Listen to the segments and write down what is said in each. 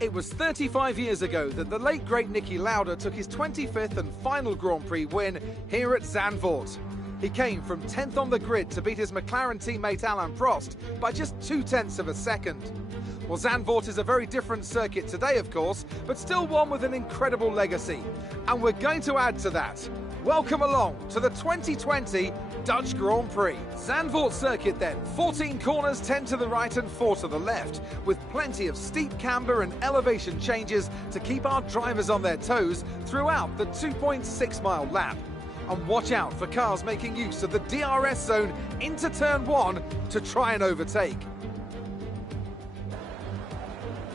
It was 35 years ago that the late great Niki Lauda took his 25th and final Grand Prix win here at Zandvoort. He came from 10th on the grid to beat his McLaren teammate Alain Prost by just 0.2 of a second. Well, Zandvoort is a very different circuit today, of course, but still one with an incredible legacy. And we're going to add to that. Welcome along to the 2020 Dutch Grand Prix. Zandvoort Circuit then, 14 corners, 10 to the right and 4 to the left, with plenty of steep camber and elevation changes to keep our drivers on their toes throughout the 2.6-mile lap. And watch out for cars making use of the DRS zone into turn 1 to try and overtake.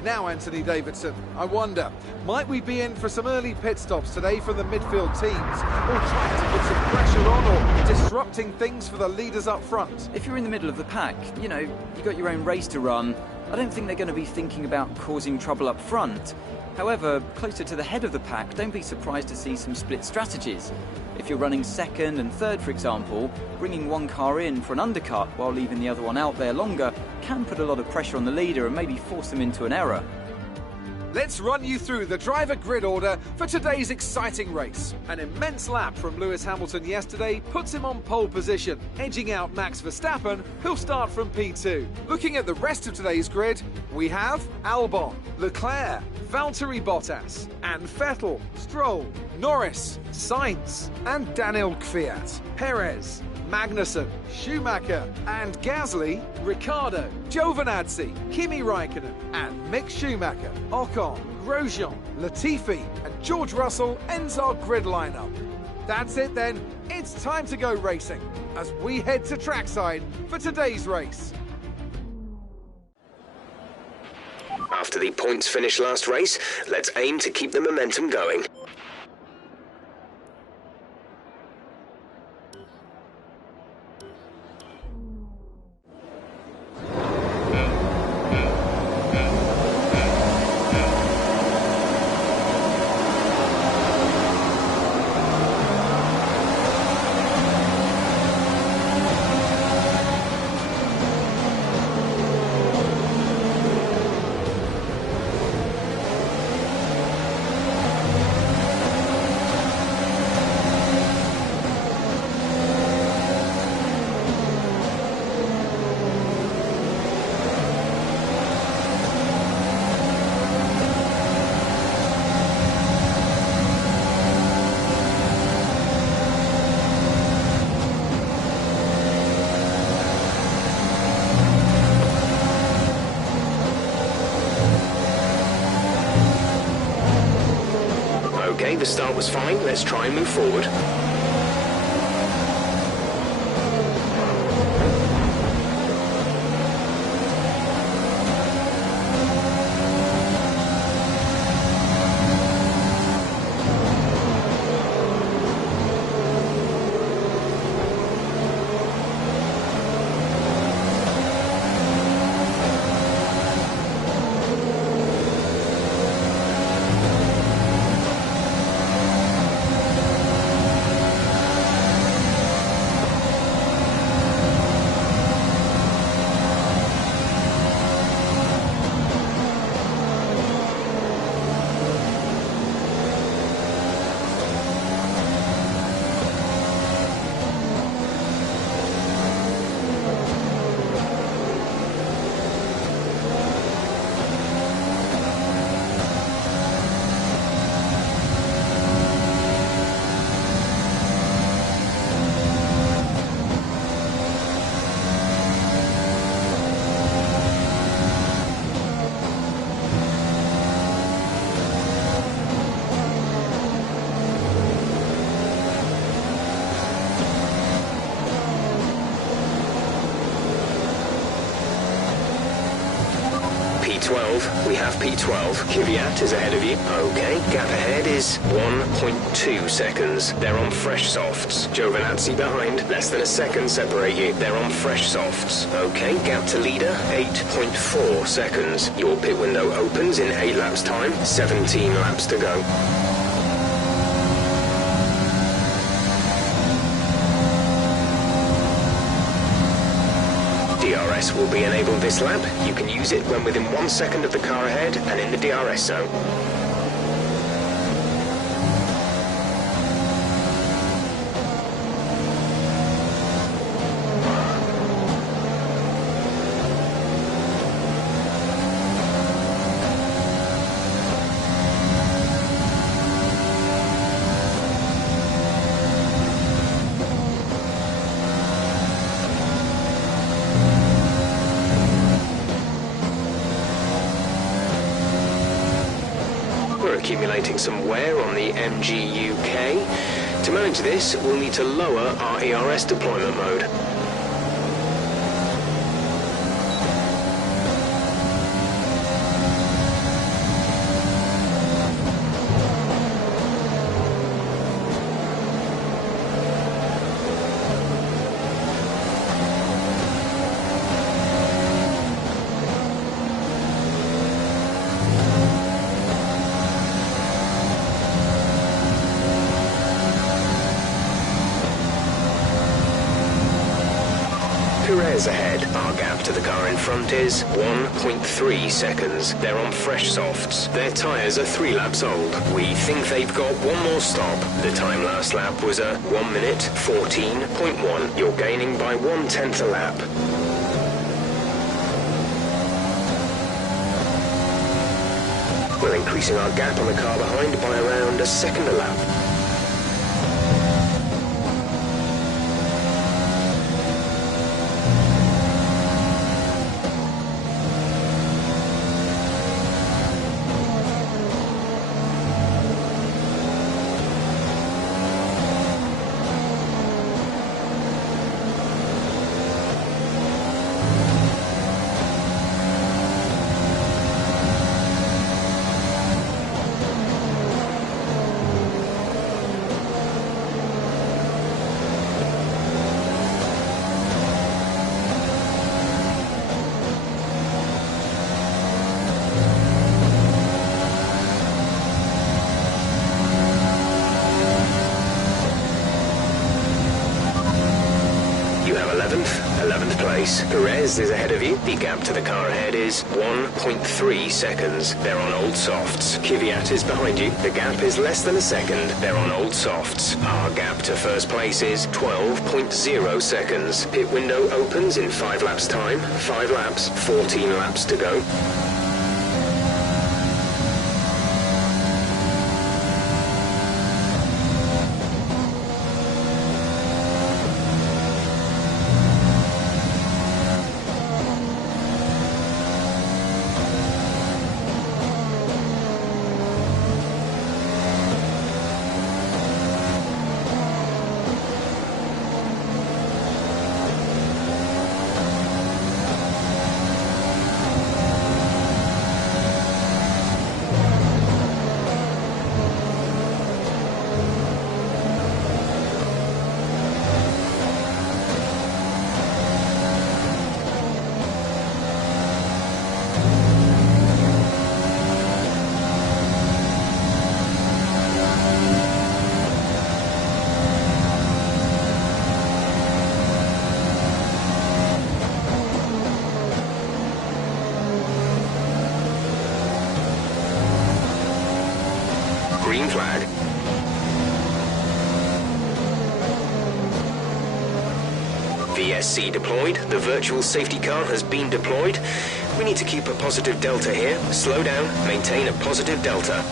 Now, Anthony Davidson, I wonder, might we be in for some early pit stops today from the midfield teams, or trying to put some pressure on, or disrupting things for the leaders up front? If you're in the middle of the pack, you know, you've got your own race to run. I don't think they're going to be thinking about causing trouble up front. However, closer to the head of the pack, don't be surprised to see some split strategies. If you're running second and third, for example, bringing one car in for an undercut while leaving the other one out there longer can put a lot of pressure on the leader and maybe force them into an error. Let's run you through the driver grid order for today's exciting race. An immense lap from Lewis Hamilton yesterday puts him on pole position, edging out Max Verstappen, who'll start from P2. Looking at the rest of today's grid, we have Albon, Leclerc, Valtteri Bottas, and Vettel, Stroll, Norris, Sainz, and Daniel Kvyat, Perez, Magnussen, Schumacher, and Gasly, Ricciardo, Giovinazzi, Kimi Raikkonen, and Mick Schumacher, Ocon, Grosjean, Latifi, and George Russell ends our grid lineup. That's it then, it's time to go racing, as we head to trackside for today's race. After the points finish last race, let's aim to keep the momentum going. Okay, the start was fine. Let's try and move forward. P12, we have P12. Kvyat is ahead of you. Okay, gap ahead is 1.2 seconds. They're on fresh softs. Giovinazzi behind, less than a second separate you. They're on fresh softs. Okay, gap to leader, 8.4 seconds. Your pit window opens in 8 laps time, 17 laps to go. DRS will be enabled this lap. You can use it when within 1 second of the car ahead and in the DRS zone. Accumulating some wear on the MGUK. To manage this, we'll need to lower our ERS deployment mode. Perez ahead. Our gap to the car in front is 1.3 seconds. They're on fresh softs. Their tyres are 3 laps old. We think they've got one more stop. The time last lap was a 1 minute 14.1. You're gaining by 1/10 a lap. We're increasing our gap on the car behind by around a second a lap. You have 11th place. Perez is ahead of you. The gap to the car ahead is 1.3 seconds. They're on old softs. Kvyat is behind you. The gap is less than a second. They're on old softs. Our gap to first place is 12.0 seconds. Pit window opens in 5 laps time. 5 laps, 14 laps to go. Green flag. VSC deployed. The virtual safety car has been deployed. We need to keep a positive delta here. Slow down, maintain a positive delta.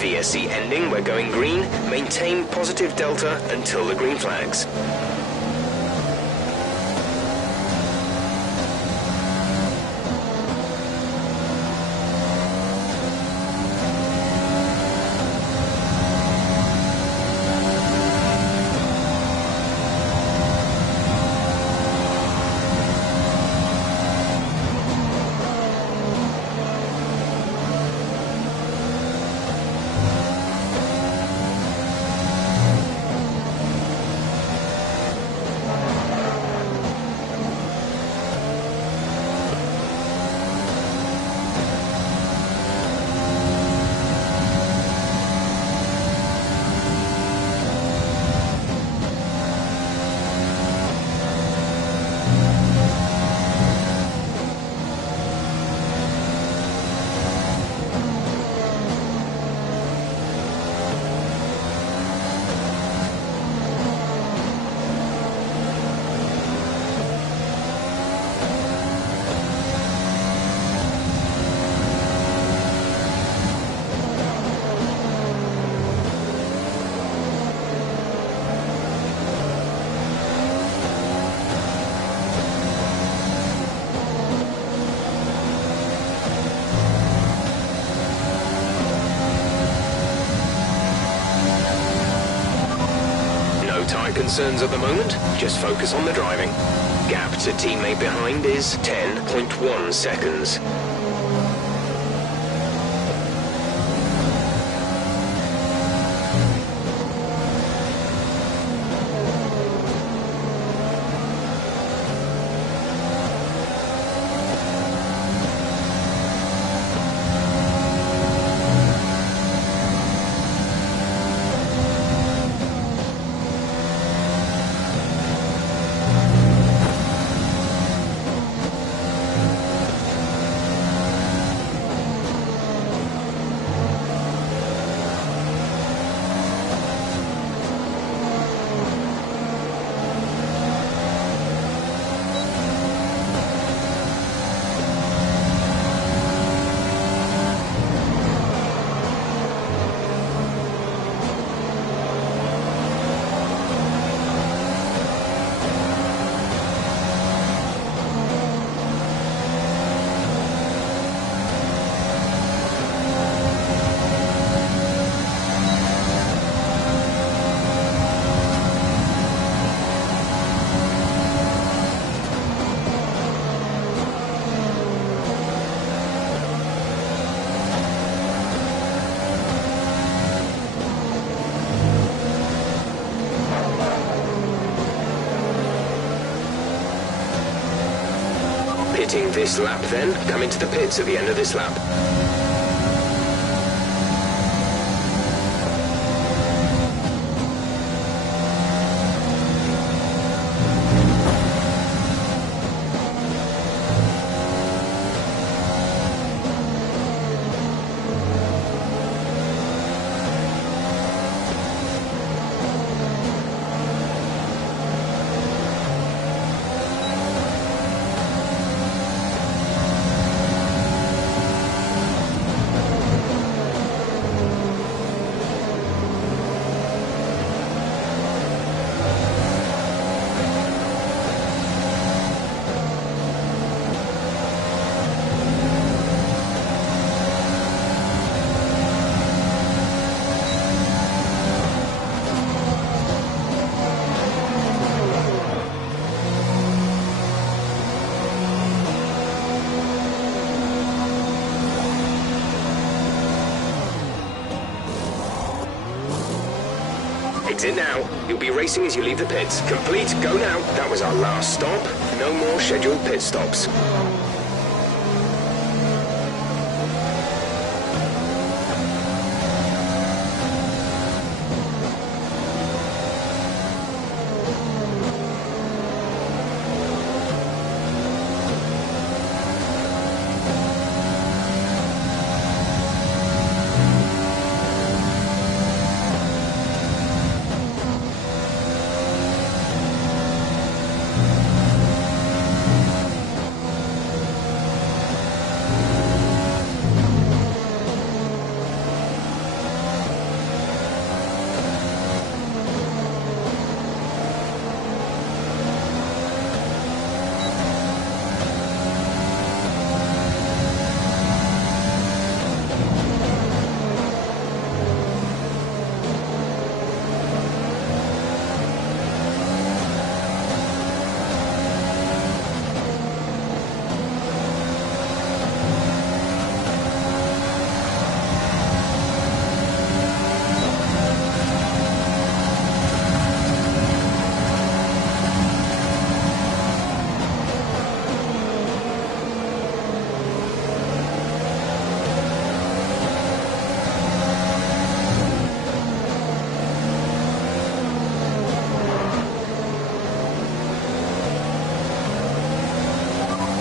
VSC ending, we're going green. Maintain positive delta until the green flags. tyre concerns at the moment. Just focus on the driving. Gap to teammate behind is 10.1 seconds. Pitting this lap then, come into the pits at the end of this lap. Exit now. You'll be racing as you leave the pits. Complete, go now. That was our last stop. No more scheduled pit stops.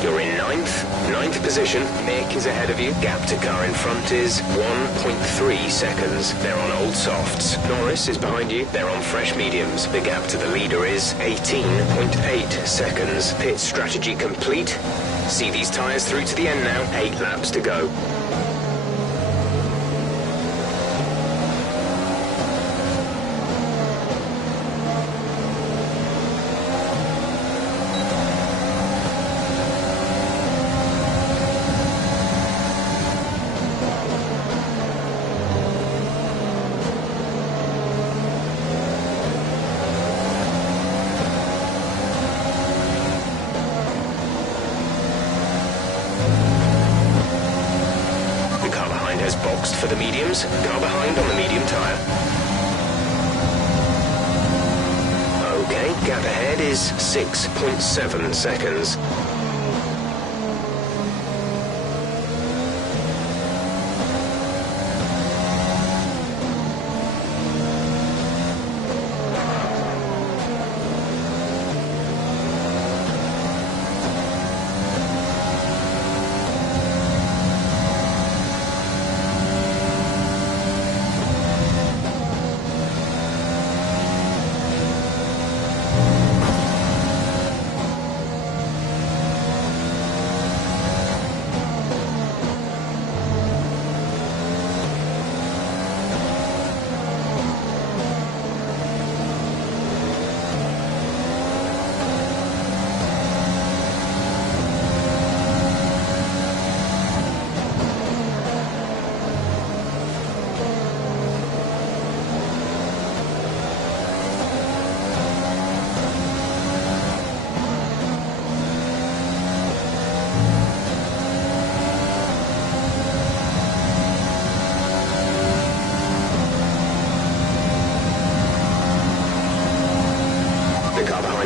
You're in ninth position. Mick is ahead of you. Gap to car in front is 1.3 seconds. They're on old softs. Norris is behind you. They're on fresh mediums. The gap to the leader is 18.8 seconds. Pit strategy complete. See these tyres through to the end now. 8 laps to go. boxed for the mediums. Car behind on the medium tyre. Okay, gap ahead is 6.7 seconds.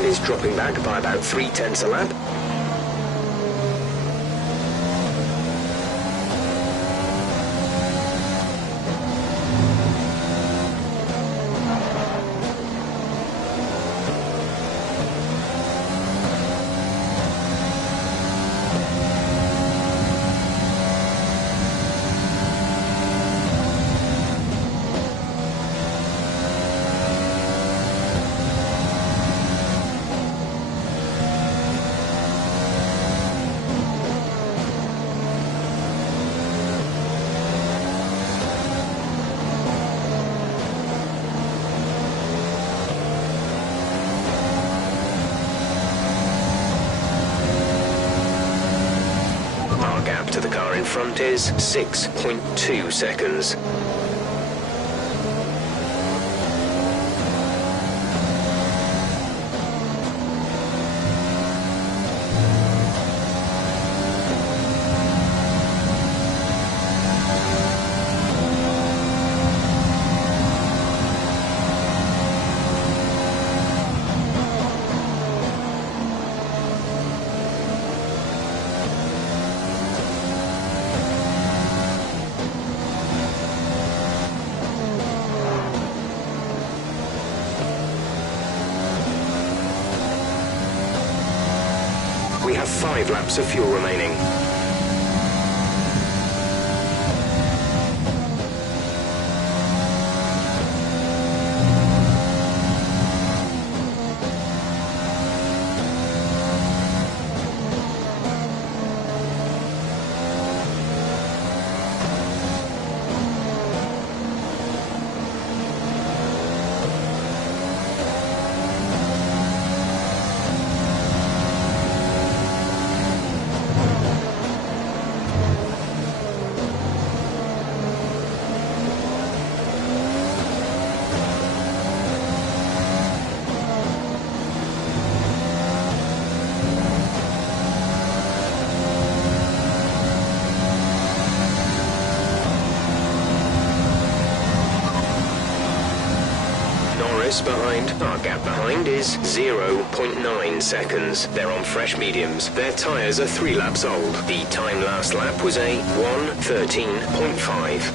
Is dropping back by about 0.3 a lap. To the car in front is 6.2 seconds. We have 5 laps of fuel remaining. Behind. Our gap behind is 0.9 seconds. They're on fresh mediums. Their tyres are 3 laps old. The time last lap was a 1:13.5.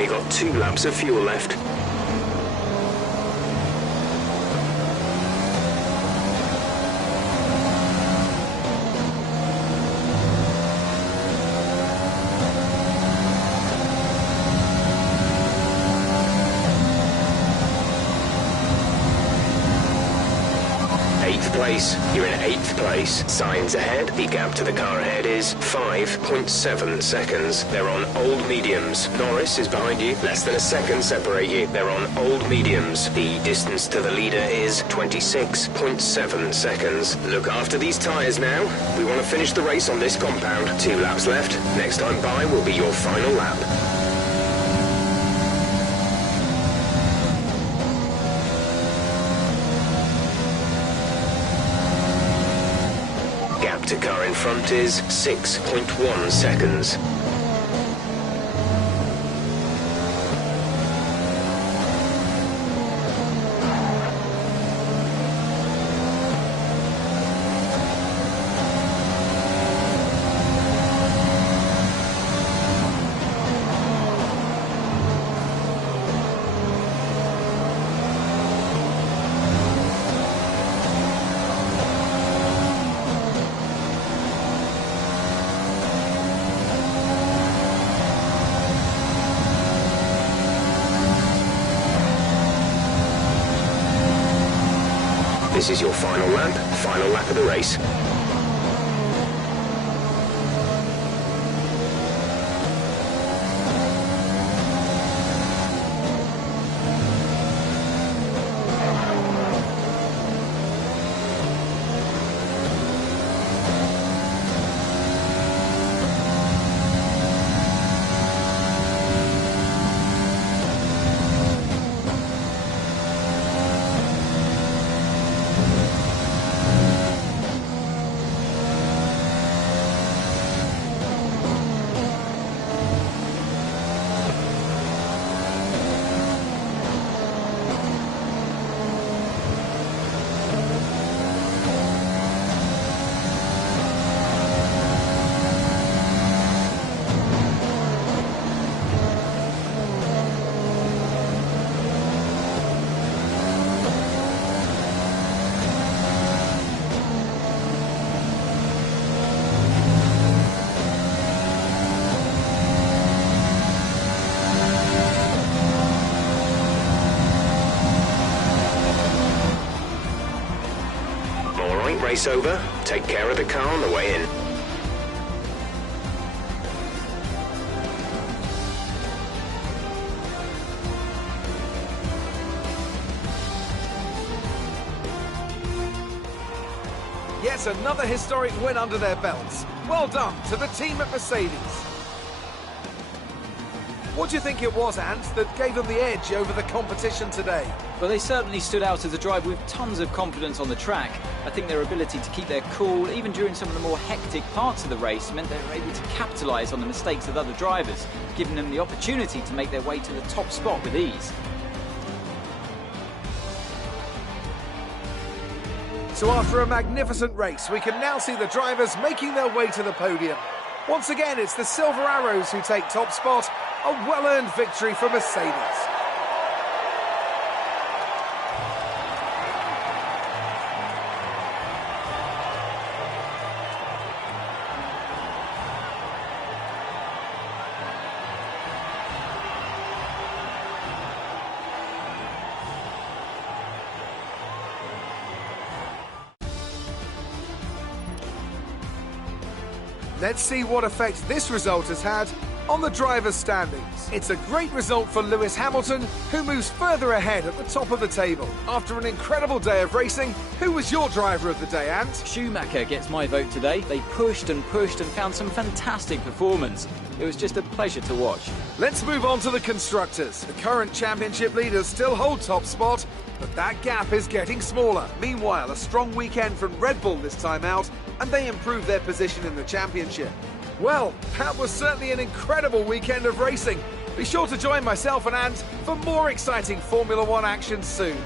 only got 2 laps of fuel left. Place. You're in 8th place. Signs ahead. The gap to the car ahead is 5.7 seconds. They're on old mediums. Norris is behind you. Less than a second separate you. They're on old mediums. The distance to the leader is 26.7 seconds. Look after these tyres now. We want to finish the race on this compound. 2 laps left. Next time by will be your final lap. To car in front is 6.1 seconds. This is your final lap of the race. Race over. Take care of the car on the way in. Yet another historic win under their belts. Well done to the team at Mercedes. What do you think it was, Ant, that gave them the edge over the competition today? Well, they certainly stood out as a drive with tons of confidence on the track. I think their ability to keep their cool, even during some of the more hectic parts of the race, meant they were able to capitalise on the mistakes of other drivers, giving them the opportunity to make their way to the top spot with ease. So after a magnificent race, we can now see the drivers making their way to the podium. Once again, it's the Silver Arrows who take top spot, a well-earned victory for Mercedes. Let's see what effect this result has had on the drivers' standings. It's a great result for Lewis Hamilton, who moves further ahead at the top of the table. After an incredible day of racing, who was your driver of the day, Ant? Schumacher gets my vote today. They pushed and found some fantastic performance. It was just a pleasure to watch. Let's move on to the constructors. The current championship leaders still hold top spot, but that gap is getting smaller. Meanwhile, a strong weekend from Red Bull this time out, and they improve their position in the championship. Well, that was certainly an incredible weekend of racing. Be sure to join myself and Ant for more exciting Formula One action soon.